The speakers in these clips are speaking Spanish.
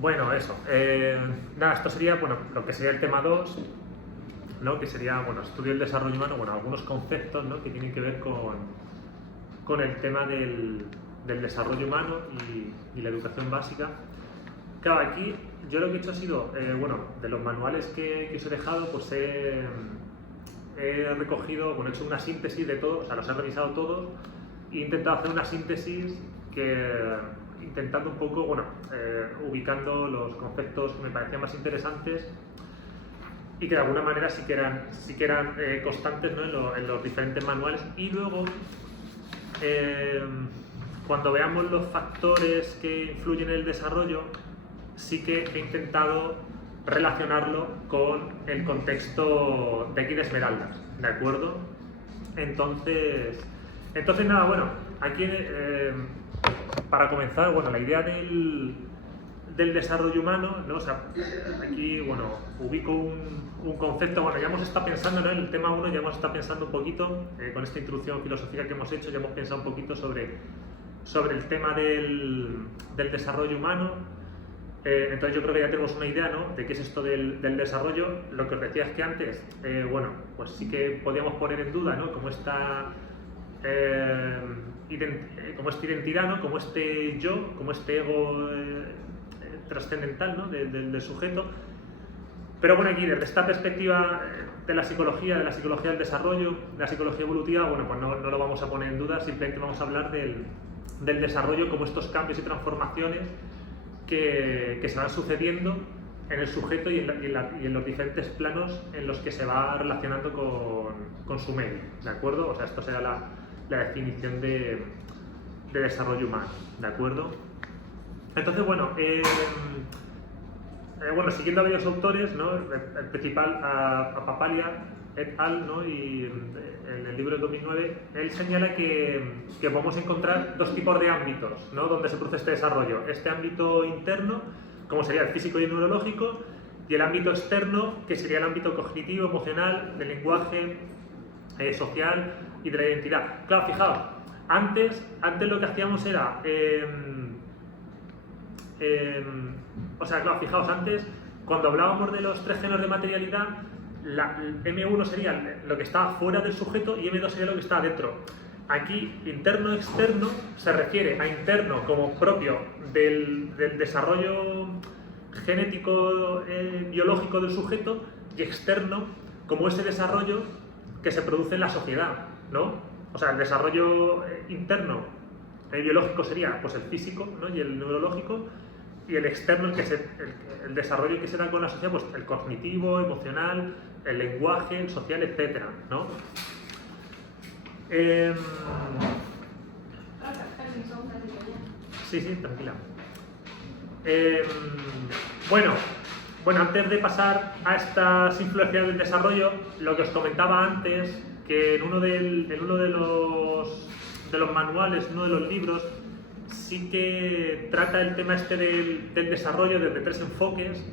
Bueno, eso. Nada, esto sería, bueno, lo que sería el tema 2, ¿no? Que sería, bueno, estudio del desarrollo humano, bueno, algunos conceptos, ¿no? Que tienen que ver con el tema del desarrollo humano y la educación básica. Claro, aquí yo lo que he hecho ha sido, bueno, de los manuales que os he dejado, pues he recogido, bueno, he hecho una síntesis de todo, o sea, los he revisado todos e he intentado hacer una síntesis intentando un poco, bueno, ubicando los conceptos que me parecían más interesantes y que de alguna manera sí que eran constantes, ¿no? en los diferentes manuales. Y luego, cuando veamos los factores que influyen en el desarrollo, sí que he intentado relacionarlo con el contexto de aquí de Esmeraldas, ¿de acuerdo? Entonces nada, bueno, aquí para comenzar, bueno, la idea del desarrollo humano, ¿no? O sea, aquí, bueno, ubico un concepto, bueno, ya hemos estado pensando, ¿no? En el tema 1 ya hemos estado pensando un poquito, con esta introducción filosófica que hemos hecho, ya hemos pensado un poquito sobre el tema del desarrollo humano. Entonces yo creo que ya tenemos una idea, ¿no? De qué es esto del desarrollo. Lo que os decía es que antes, bueno, pues sí que podíamos poner en duda, ¿no? Como esta identidad, ¿no? Como este yo, como este ego trascendental, ¿no? del sujeto. Pero bueno, aquí desde esta perspectiva de la psicología del desarrollo, de la psicología evolutiva, bueno, pues no lo vamos a poner en duda, simplemente vamos a hablar del desarrollo como estos cambios y transformaciones que se van sucediendo en el sujeto y en los diferentes planos en los que se va relacionando con su medio, ¿de acuerdo? O sea, esto será la definición de desarrollo humano, ¿de acuerdo? Entonces, bueno, bueno, siguiendo a varios autores, ¿no? El principal, a Papalia et al, ¿no? Y en el libro del 2009, él señala que podemos encontrar dos tipos de ámbitos, ¿no? Donde se produce este desarrollo. Este ámbito interno, como sería el físico y el neurológico, y el ámbito externo, que sería el ámbito cognitivo, emocional, del lenguaje, social y de la identidad. Claro, fijaos, antes lo que hacíamos era... o sea, claro, fijaos, antes, cuando hablábamos de los tres géneros de materialidad, M1 sería lo que está fuera del sujeto y M2 sería lo que está dentro. Aquí, interno-externo se refiere a interno como propio del desarrollo genético biológico del sujeto, y externo como ese desarrollo que se produce en la sociedad, ¿no? O sea, el desarrollo interno biológico sería pues el físico, ¿no? Y el neurológico, y el externo, el desarrollo que se da con la sociedad, pues el cognitivo, emocional, el lenguaje, el social, etcétera, ¿no? Sí, tranquila. Bueno, antes de pasar a estas influencias del desarrollo, lo que os comentaba antes, que en uno de los manuales, uno de los libros, sí que trata el tema este del desarrollo desde tres enfoques.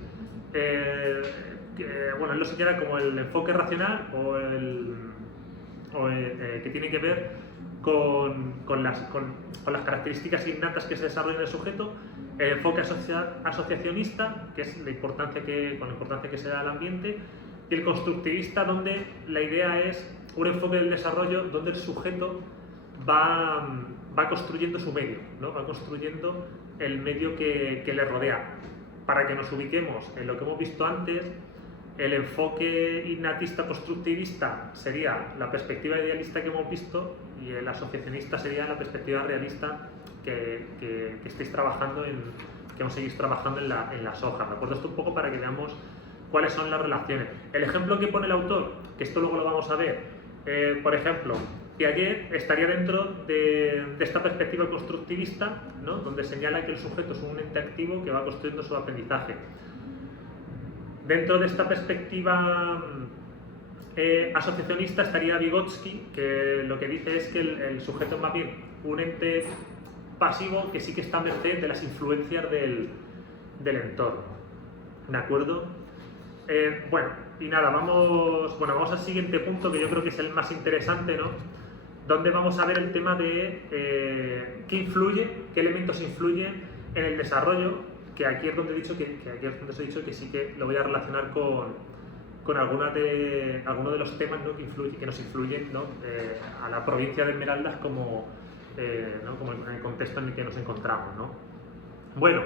Bueno, él lo señala como el enfoque racional que tiene que ver con las características innatas que se desarrollan en el sujeto, el enfoque asociacionista, que es con la importancia que se da al ambiente, y el constructivista, donde la idea es un enfoque del desarrollo donde el sujeto va construyendo su medio, ¿no? Va construyendo el medio que le rodea. Para que nos ubiquemos en lo que hemos visto antes, el enfoque innatista constructivista sería la perspectiva idealista que hemos visto, y el asociacionista sería la perspectiva realista que estáis trabajando que vamos a seguir trabajando en las hojas. ¿De acuerdo? Esto un poco para que veamos cuáles son las relaciones. El ejemplo que pone el autor, que esto luego lo vamos a ver, por ejemplo, Piaget estaría dentro de esta perspectiva constructivista, ¿no? Donde señala que el sujeto es un ente activo que va construyendo su aprendizaje. Dentro de esta perspectiva asociacionista estaría Vygotsky, que lo que dice es que el sujeto es más bien un ente pasivo que sí que está a merced de las influencias del entorno. ¿De acuerdo? Bueno, y nada, vamos al siguiente punto, que yo creo que es el más interesante, ¿no? Donde vamos a ver el tema de qué elementos influyen en el desarrollo que aquí es donde he dicho que aquí es donde os he dicho que sí que lo voy a relacionar con algunos de los temas, ¿no?, que nos influyen, ¿no?, a la provincia de Esmeraldas como, ¿no?, como en el contexto en el que nos encontramos, ¿no? Bueno,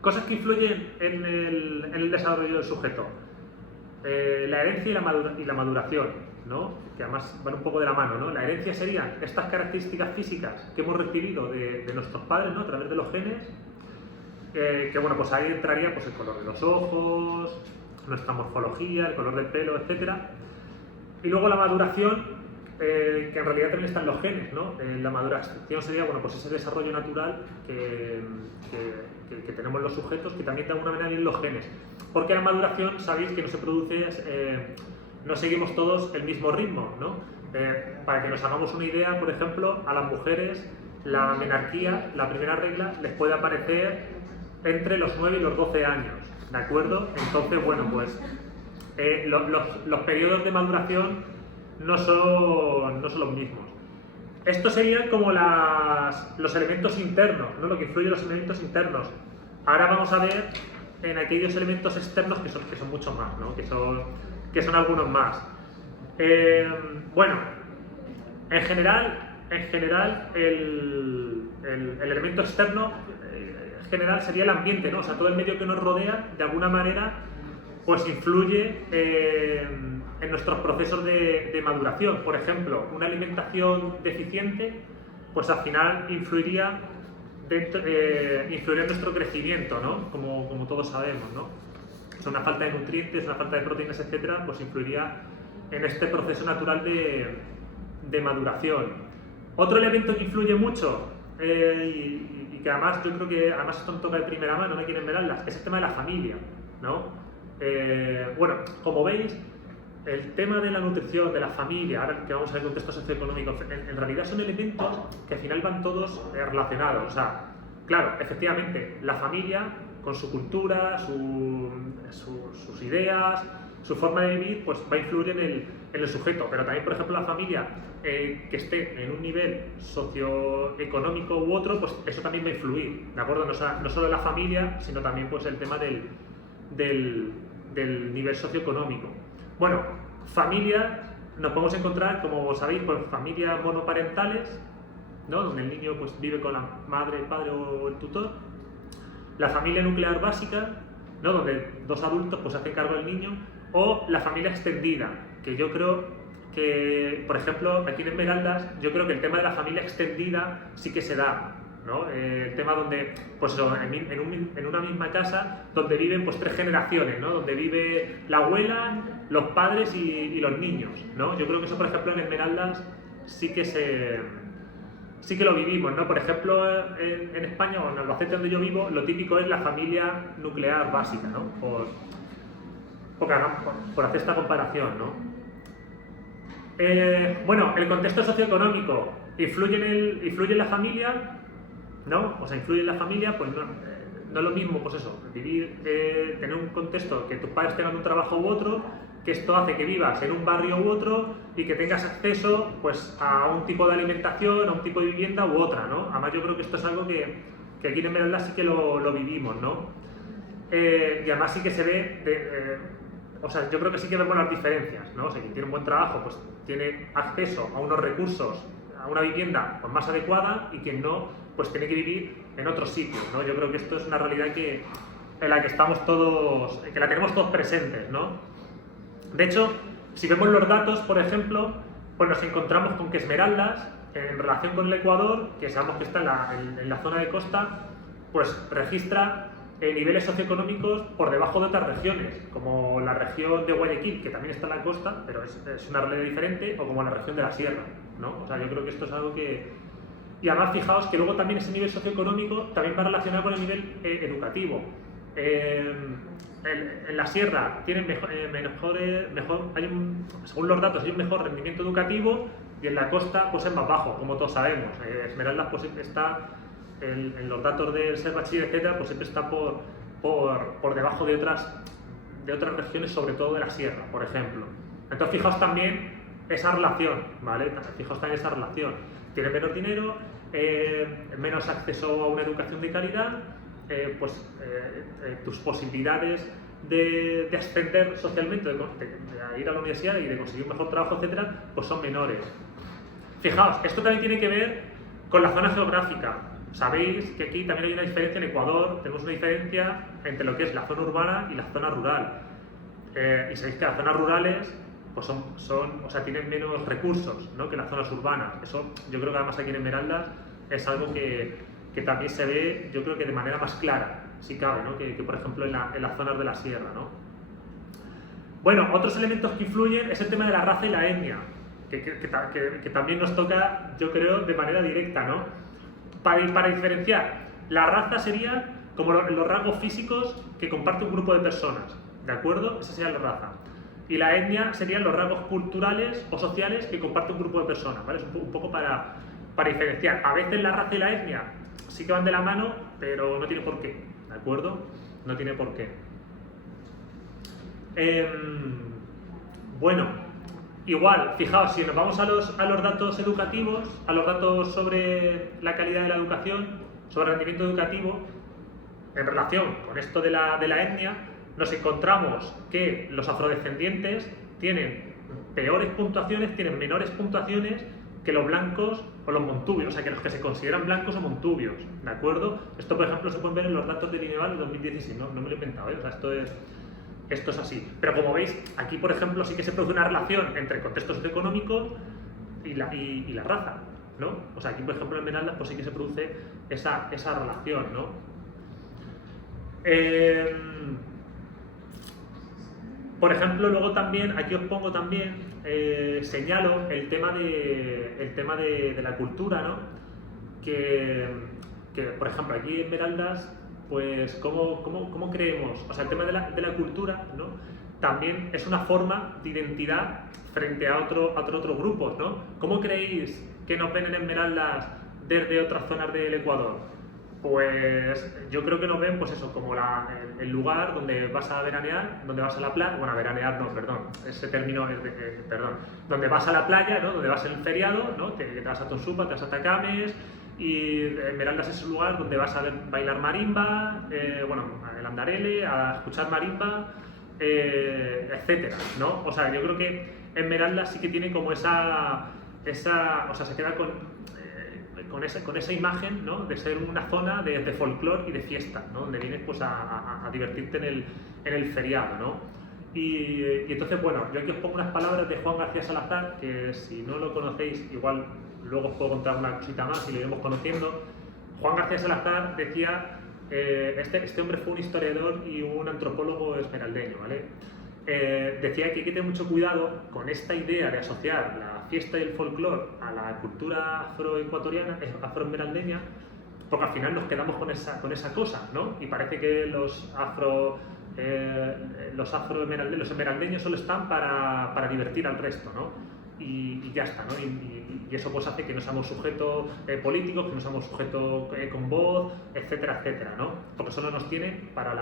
cosas que influyen en el desarrollo del sujeto. La herencia y la maduración, ¿no?, que además van un poco de la mano, ¿no? La herencia serían estas características físicas que hemos recibido de nuestros padres, ¿no?, a través de los genes, que bueno, pues ahí entraría pues el color de los ojos, nuestra morfología, el color del pelo, etcétera. Y luego la maduración, que en realidad también están los genes, ¿no? La maduración sería, bueno, pues ese desarrollo natural que tenemos los sujetos, que también de alguna manera vienen los genes. Porque la maduración, sabéis que no se produce, no seguimos todos el mismo ritmo, ¿no? Para que nos hagamos una idea, por ejemplo, a las mujeres la menarquía, la primera regla, les puede aparecer entre los 9 y los 12 años, ¿de acuerdo? Entonces, bueno, pues los periodos de maduración no son los mismos. Estos serían como los elementos internos, ¿no?, lo que influye en los elementos internos. Ahora vamos a ver en aquellos elementos externos que son mucho más, ¿no?, que son algunos más. Bueno, en general el elemento externo general sería el ambiente, ¿no? O sea, todo el medio que nos rodea, de alguna manera, pues influye en nuestros procesos de maduración. Por ejemplo, una alimentación deficiente, pues al final influiría en nuestro crecimiento, ¿no? Como todos sabemos, ¿no? O sea, una falta de nutrientes, una falta de proteínas, etcétera, pues influiría en este proceso natural de maduración. Otro elemento que influye mucho, y que además yo creo que además esto me toca de primera mano, no quieren verlas, es el tema de la familia, ¿no? Bueno, como veis, el tema de la nutrición, de la familia, ahora que vamos a ver el contexto socioeconómico, en realidad son elementos que al final van todos relacionados. O sea, claro, efectivamente, la familia, con su cultura, sus ideas, su forma de vivir, pues va a influir en el sujeto. Pero también, por ejemplo, la familia que esté en un nivel socioeconómico u otro, pues eso también va a influir, ¿de acuerdo? No solo la familia, sino también pues el tema del nivel socioeconómico. Bueno, familia, nos podemos encontrar, como sabéis, pues familias monoparentales, ¿no?, donde el niño pues vive con la madre, el padre o el tutor. La familia nuclear básica, ¿no?, donde dos adultos pues hacen cargo del niño. O la familia extendida, que yo creo que, por ejemplo, aquí en Esmeraldas, yo creo que el tema de la familia extendida sí que se da, ¿no? El tema donde, pues eso, en una misma casa, donde viven pues 3 generaciones, ¿no? Donde vive la abuela, los padres y los niños, ¿no? Yo creo que eso, por ejemplo, en Esmeraldas sí que lo vivimos, ¿no? Por ejemplo, en España o en Albacete, donde yo vivo, lo típico es la familia nuclear básica, ¿no? Por hacer esta comparación, ¿no? Bueno, el contexto socioeconómico influye en la familia, ¿no? O sea, influye en la familia, pues no es lo mismo, pues eso, tener un contexto que tus padres tengan un trabajo u otro, que esto hace que vivas en un barrio u otro y que tengas acceso, pues, a un tipo de alimentación, a un tipo de vivienda u otra, ¿no? Además, yo creo que esto es algo que aquí en Esmeraldas sí que lo vivimos, ¿no? Y además sí que se ve, o sea, yo creo que sí que vemos las diferencias, ¿no? O sea, quien tiene un buen trabajo, pues tiene acceso a unos recursos, a una vivienda pues, más adecuada, y quien no, pues tiene que vivir en otros sitios, ¿no? Yo creo que esto es una realidad en la que estamos todos, que la tenemos todos presentes, ¿no? De hecho, si vemos los datos, por ejemplo, pues nos encontramos con que Esmeraldas, en relación con el Ecuador, que sabemos que está en la zona de costa, pues registra niveles socioeconómicos por debajo de otras regiones, como la región de Guayaquil, que también está en la costa, pero es una realidad diferente, o como la región de la Sierra, ¿no? O sea, yo creo que esto es algo que... Y además, fijaos que luego también ese nivel socioeconómico también va relacionado con el nivel educativo. En la Sierra tienen según los datos, hay un mejor rendimiento educativo, y en la costa pues es más bajo, como todos sabemos. Esmeraldas pues está... En los datos del ser bachiller, etcétera, pues siempre está por debajo de otras regiones, sobre todo de la sierra, por ejemplo. Entonces, fijaos también esa relación, ¿vale? Fijaos también esa relación. Tiene menos dinero, menos acceso a una educación de calidad, tus posibilidades de ascender socialmente, de ir a la universidad y de conseguir un mejor trabajo, etcétera, pues son menores. Fijaos, esto también tiene que ver con la zona geográfica. Sabéis que aquí también hay una diferencia en Ecuador, tenemos una diferencia entre lo que es la zona urbana y la zona rural. Y sabéis que las zonas rurales pues tienen menos recursos, ¿no?, que las zonas urbanas. Eso yo creo que además aquí en Esmeraldas es algo que también se ve, yo creo que de manera más clara, si cabe, ¿no?, que por ejemplo en las zonas de la sierra, ¿no? Bueno, otros elementos que influyen es el tema de la raza y la etnia, que también nos toca, yo creo, de manera directa, ¿no? Para diferenciar, la raza sería como los rasgos físicos que comparte un grupo de personas, ¿de acuerdo? Esa sería la raza. Y la etnia serían los rasgos culturales o sociales que comparte un grupo de personas, ¿vale? Es un poco para diferenciar. A veces la raza y la etnia sí que van de la mano, pero no tiene por qué, ¿de acuerdo? No tiene por qué. Bueno, igual, fijaos, si nos vamos a los datos educativos, a los datos sobre la calidad de la educación, sobre el rendimiento educativo, en relación con esto de la etnia, nos encontramos que los afrodescendientes tienen peores puntuaciones, tienen menores puntuaciones que los blancos o los montubios, o sea, que los que se consideran blancos o montubios, ¿de acuerdo? Esto, por ejemplo, se puede ver en los datos del INEVAL de 2016, no me lo he inventado, ¿eh? O sea, esto es así. Pero como veis, aquí, por ejemplo, sí que se produce una relación entre el contexto socioeconómico y la raza, ¿no? O sea, aquí, por ejemplo, en Esmeraldas, pues sí que se produce esa relación, ¿no? Por ejemplo, luego también, aquí os pongo también, señalo el tema de la cultura, ¿no? Que, por ejemplo, aquí en Esmeraldas, pues, ¿cómo creemos? O sea, el tema de la cultura, ¿no?, también es una forma de identidad frente a otros grupos, ¿no? ¿Cómo creéis que nos ven en Esmeraldas desde otras zonas del Ecuador? Pues yo creo que nos ven, pues eso, como el lugar donde vas a veranear, donde vas a la playa, bueno, a veranear no, perdón, ese término es perdón, donde vas a la playa, ¿no?, donde vas en el feriado, ¿no?, te vas a Tonsupa, te vas a Tacames, y Esmeraldas es un lugar donde vas a bailar marimba, el andarele, a escuchar marimba, etcétera, ¿no? O sea, yo creo que Esmeraldas sí que tiene como o sea, se queda con esa imagen, ¿no?, de ser una zona de folclore y de fiesta, ¿no?, donde vienes pues a divertirte en el feriado, ¿no? Y entonces, bueno, yo aquí os pongo unas palabras de Juan García Salazar, que si no lo conocéis, igual luego os puedo contar una cosita más y lo iremos conociendo. Juan García Salazar decía, este hombre fue un historiador y un antropólogo esmeraldeño, ¿vale? Decía que hay que tener mucho cuidado con esta idea de asociar la fiesta y el folclore a la cultura afroecuatoriana, afroesmeraldeña, porque al final nos quedamos con esa cosa, ¿no? Y parece que los esmeraldeños solo están para divertir al resto, ¿no? Y ya está, ¿no? Y eso pues hace que no seamos sujetos políticos, que no seamos sujetos con voz, etcétera, etcétera, ¿no? Porque solo nos tiene para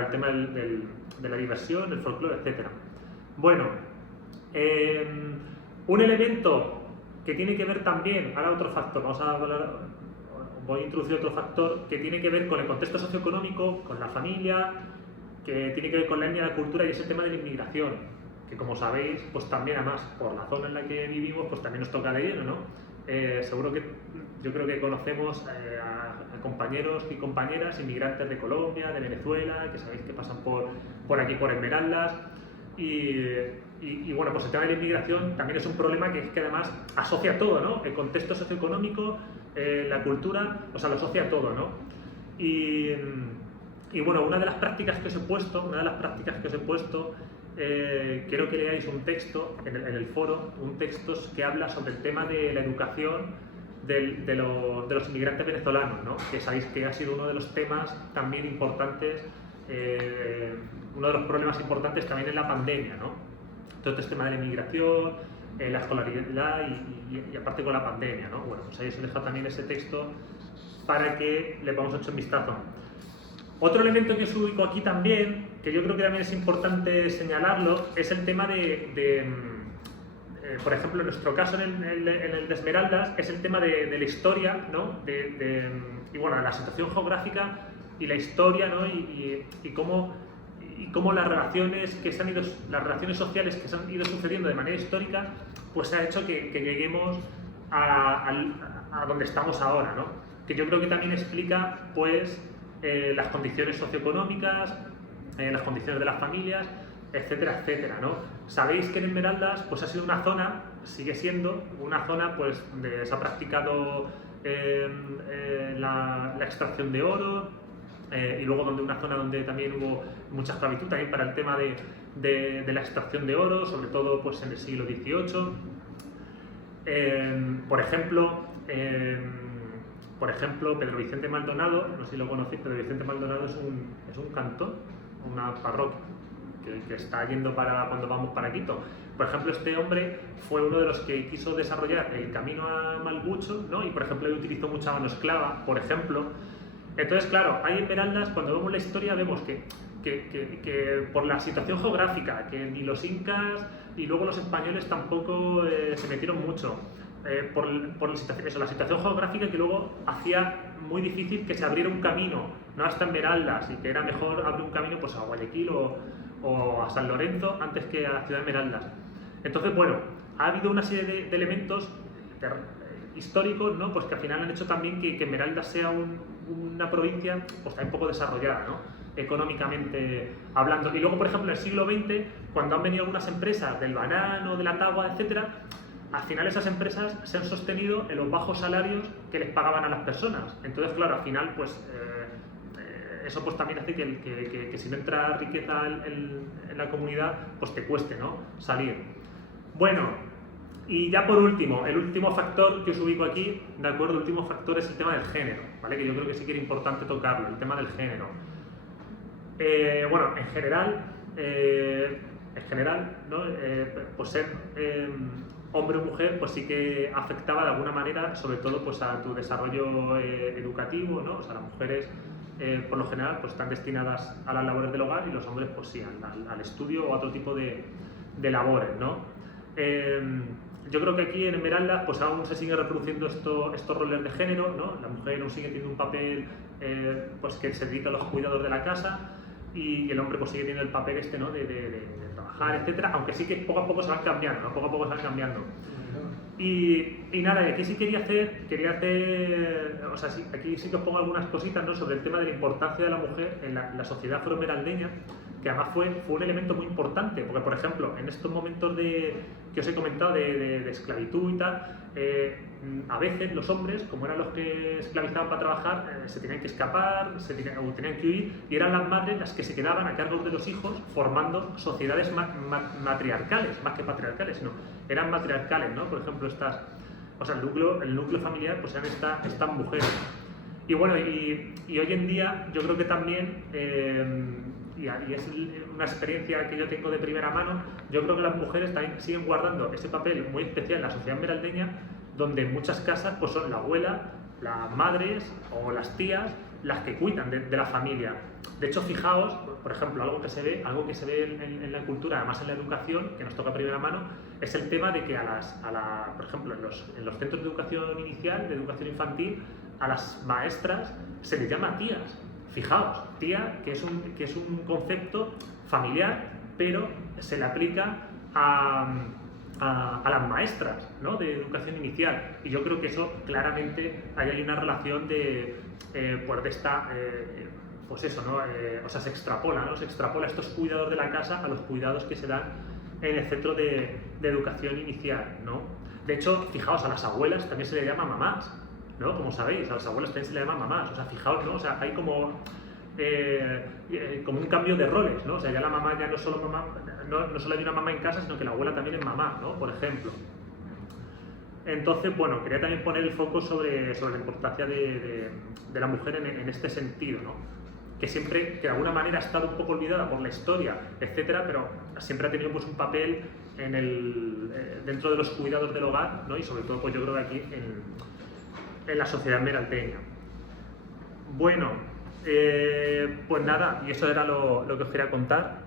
el tema de la diversión, el folclore, etcétera. Bueno, un elemento que tiene que ver también, ahora otro factor, voy a introducir otro factor que tiene que ver con el contexto socioeconómico, con la familia, que tiene que ver con la etnia y la cultura, y es el tema de la inmigración, que como sabéis, pues también además por la zona en la que vivimos, pues también nos toca de lleno, ¿no? Seguro que yo creo que conocemos a compañeros y compañeras inmigrantes de Colombia, de Venezuela, que sabéis que pasan por aquí, por Esmeraldas, y bueno, pues el tema de la inmigración también es un problema que además asocia todo, ¿no? El contexto socioeconómico, la cultura, o sea, lo asocia todo, ¿no? Y bueno, una de las prácticas que os he puesto, quiero que leáis un texto en el foro, un texto que habla sobre el tema de la educación de los inmigrantes venezolanos, ¿no? Que sabéis que ha sido uno de los temas también importantes, uno de los problemas importantes también en la pandemia, ¿no? Todo este tema de la inmigración, la escolaridad y aparte con la pandemia, ¿no? Bueno, pues ahí os he dejado también ese texto para que le pongamos un vistazo. Otro elemento que os ubico aquí también, que yo creo que también es importante señalarlo, es el tema por ejemplo, en nuestro caso en el de Esmeraldas, es el tema de la historia, ¿no? Y bueno, la situación geográfica y la historia, ¿no? y cómo las relaciones las relaciones sociales que se han ido sucediendo de manera histórica, pues ha hecho que lleguemos a donde estamos ahora, ¿no? Que yo creo que también explica, pues, las condiciones socioeconómicas, las condiciones de las familias, etcétera, etcétera, ¿no? Sabéis que en Esmeraldas, pues ha sido una zona, sigue siendo una zona, pues, donde se ha practicado la extracción de oro, y luego una zona donde también hubo mucha esclavitud, también para el tema de la extracción de oro, sobre todo, pues, en el siglo XVIII. Por ejemplo, Pedro Vicente Maldonado, no sé si lo conocéis, Pedro Vicente Maldonado es un cantón, una parroquia que está yendo para cuando vamos para Quito. Por ejemplo, este hombre fue uno de los que quiso desarrollar el camino a Malbucho, ¿no? Y por ejemplo, él utilizó mucha mano esclava, por ejemplo. Entonces, claro, hay Esmeraldas, cuando vemos la historia vemos que por la situación geográfica, que ni los incas y luego los españoles tampoco se metieron mucho, por la situación geográfica que luego hacía muy difícil que se abriera un camino, no hasta Esmeraldas, y que era mejor abrir un camino, pues, a Guayaquil o a San Lorenzo antes que a la ciudad de Esmeraldas. Entonces, bueno, ha habido una serie de elementos históricos, ¿no? Pues que al final han hecho también que Esmeraldas sea una provincia, pues, también poco desarrollada, ¿no? Económicamente hablando. Y luego, por ejemplo, en el siglo XX, cuando han venido algunas empresas del banano, de la tagua, etcétera, al final esas empresas se han sostenido en los bajos salarios que les pagaban a las personas. Entonces, claro, al final, pues, eso, pues, también hace que si no entra riqueza en la comunidad, pues te cueste, ¿no? Salir. Bueno, y ya por último, el último factor que os ubico aquí, ¿de acuerdo? El último factor es el tema del género, ¿vale? Que yo creo que sí que era importante tocarlo, el tema del género. Bueno, en general, ¿no? Pues ser hombre o mujer, pues sí que afectaba de alguna manera, sobre todo, pues, a tu desarrollo educativo, ¿no? O sea, las mujeres, por lo general, pues están destinadas a las labores del hogar, y los hombres, pues sí, al estudio o a otro tipo de labores, ¿no? Yo creo que aquí en Esmeraldas, pues, aún se sigue reproduciendo estos roles de género, ¿no? La mujer aún sigue teniendo un papel, pues, que se dedica a los cuidados de la casa, y el hombre, pues, sigue teniendo el papel este, ¿no? de trabajar, etcétera, aunque sí que poco a poco se van cambiando, ¿no? Poco a poco se van cambiando. Y nada, y aquí sí quería hacer, o sea, sí, aquí sí que os pongo algunas cositas, ¿no? Sobre el tema de la importancia de la mujer en la sociedad afroesmeraldeña, que además fue un elemento muy importante, porque, por ejemplo, en estos momentos que os he comentado de esclavitud y tal, a veces los hombres, como eran los que esclavizaban para trabajar, se tenían que escapar, o tenían que huir, y eran las madres las que se quedaban a cargo de los hijos, formando sociedades matriarcales, más que patriarcales, no, eran matriarcales, ¿no? Por ejemplo, el núcleo familiar, pues, eran estas mujeres. Y bueno, y hoy en día yo creo que también, y es una experiencia que yo tengo de primera mano, yo creo que las mujeres también siguen guardando ese papel muy especial en la sociedad esmeraldeña, donde en muchas casas, pues, son la abuela, las madres o las tías las que cuidan de la familia. De hecho, fijaos, por ejemplo, algo que se ve en la cultura, además en la educación, que nos toca a primera mano, es el tema de que por ejemplo, en los centros de educación inicial, de educación infantil, a las maestras se les llama tías. Fijaos, tía, que es un concepto familiar, pero se le aplica a las maestras, ¿no? De educación inicial. Y yo creo que eso claramente ahí hay una relación pues eso, ¿no? O sea, se extrapola, ¿no? Se extrapola estos cuidados de la casa a los cuidados que se dan en el centro de educación inicial, ¿no? De hecho, fijaos, a las abuelas también se le llama mamás, ¿no? Como sabéis, a las abuelas también se le llama mamás. O sea, fijaos, ¿no? O sea, hay como un cambio de roles, ¿no? O sea, ya la mamá ya no solo mamá, no solo hay una mamá en casa, sino que la abuela también es mamá, ¿no? Por ejemplo. Entonces, bueno, quería también poner el foco sobre la importancia de la mujer en este sentido, ¿no? Que de alguna manera ha estado un poco olvidada por la historia, etcétera, pero siempre ha tenido, pues, un papel dentro de los cuidados del hogar, ¿no? Y sobre todo, pues, yo creo que aquí en la sociedad esmeraldeña. Bueno, pues nada, y eso era lo que os quería contar.